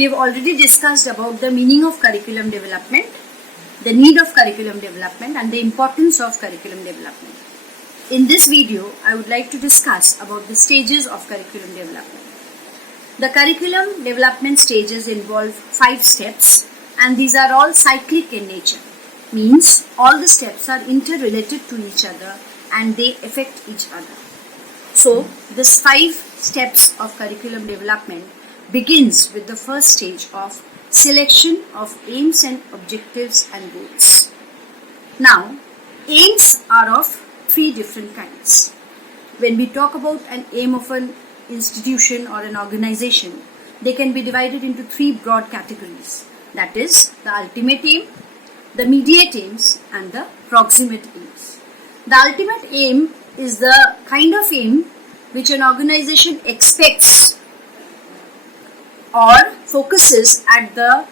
we have already discussed about the meaning of curriculum development, the need of curriculum development and the importance of curriculum development. In this video, I would like to discuss about the stages of curriculum development. The curriculum development stages involve 5 steps and these are all cyclic in nature. Means all the steps are interrelated to each other and they affect each other. So, this 5 steps of curriculum development begins with the first stage of selection of aims and objectives and goals. Now, aims are of 3 different kinds. When we talk about an aim of an institution or an organization, they can be divided into 3 broad categories. That is, the ultimate aim, the immediate aims and the proximate aims. The ultimate aim is the kind of aim which an organization expects or focuses at the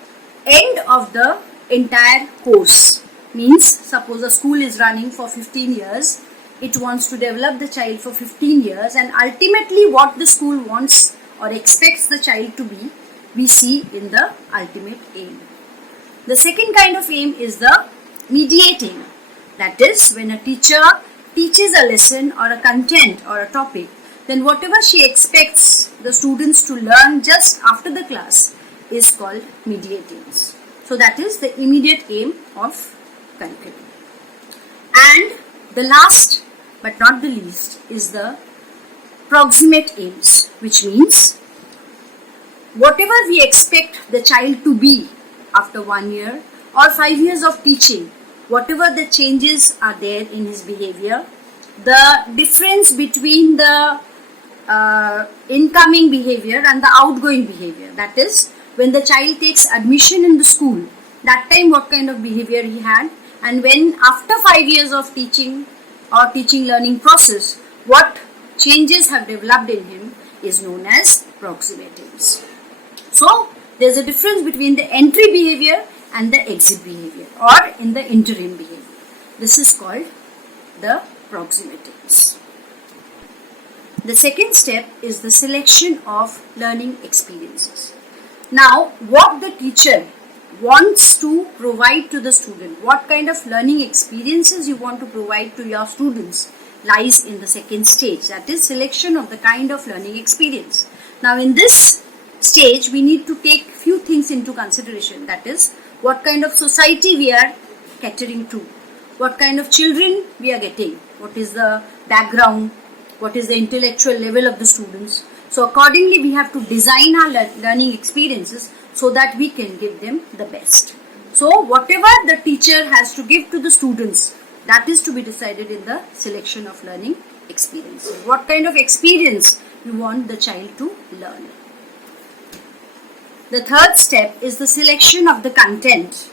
end of the entire course. Means, suppose a school is running for 15 years, it wants to develop the child for 15 years and ultimately what the school wants or expects the child to be, we see in the ultimate aim. The second kind of aim is the immediate aim. That is, when a teacher teaches a lesson or a content or a topic, then whatever she expects the students to learn just after the class is called immediate aims. So that is the immediate aim of curriculum. And the last but not the least is the proximate aims, which means whatever we expect the child to be after 1 year or 5 years of teaching, whatever the changes are there in his behavior, the difference between the incoming behavior and the outgoing behavior. That is, when the child takes admission in the school, that time what kind of behavior he had, and when after 5 years of teaching or teaching learning process, what changes have developed in him is known as proximate aims. So, there is a difference between the entry behavior and the exit behavior or in the interim behavior. This is called the proximate aims. The second step is the selection of learning experiences. Now, what the teacher wants to provide to the student, what kind of learning experiences you want to provide to your students lies in the second stage, that is selection of the kind of learning experience. Now, in this stage, we need to take few things into consideration, that is, what kind of society we are catering to, what kind of children we are getting, what is the background, what is the intellectual level of the students. So accordingly, we have to design our learning experiences so that we can give them the best. So whatever the teacher has to give to the students, that is to be decided in the selection of learning experiences. What kind of experience you want the child to learn. The third step is the selection of the content.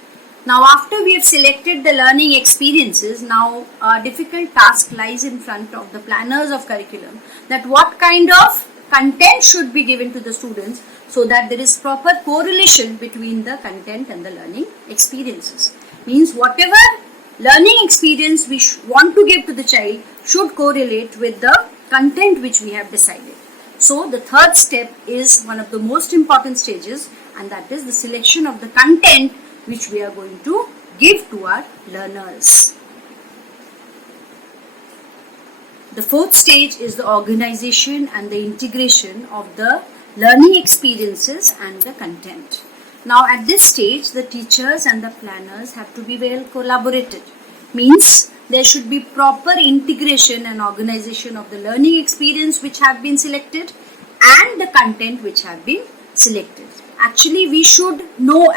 Now, after we have selected the learning experiences, now a difficult task lies in front of the planners of curriculum, that what kind of content should be given to the students so that there is proper correlation between the content and the learning experiences. Means whatever learning experience we want to give to the child should correlate with the content which we have decided. So, the third step is one of the most important stages, and that is the selection of the content which we are going to give to our learners. The fourth stage is the organization and the integration of the learning experiences and the content. Now, at this stage, the teachers and the planners have to be well collaborated. Means there should be proper integration and organization of the learning experience which have been selected and the content which have been selected. Actually, we should know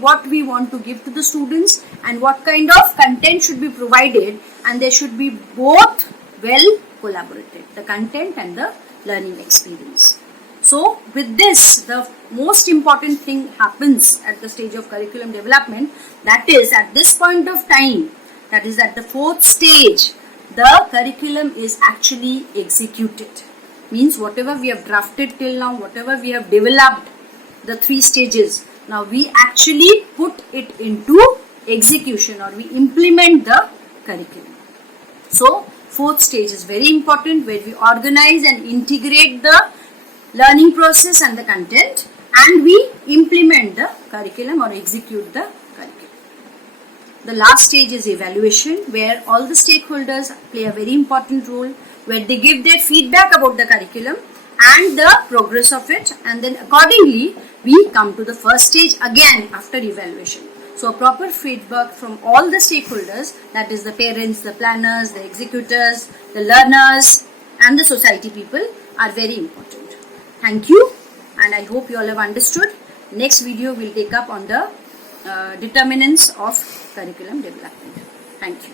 what we want to give to the students and what kind of content should be provided, and they should be both well collaborated, the content and the learning experience. So, with this, the most important thing happens at the stage of curriculum development, that is at this point of time, that is at the fourth stage, the curriculum is actually executed. Means whatever we have drafted till now, whatever we have developed, the 3 stages, now we actually put it into execution or we implement the curriculum. So, 4th stage is very important, where we organize and integrate the learning process and the content. and we implement the curriculum or execute the curriculum. The last stage is evaluation, where all the stakeholders play a very important role, where they give their feedback about the curriculum and the progress of it, and then accordingly we come to the first stage again after evaluation. So a proper feedback from all the stakeholders, that is the parents, the planners, the executors, the learners and the society people, are very important. Thank you, and I hope you all have understood. Next video will take up on the determinants of curriculum development. Thank you.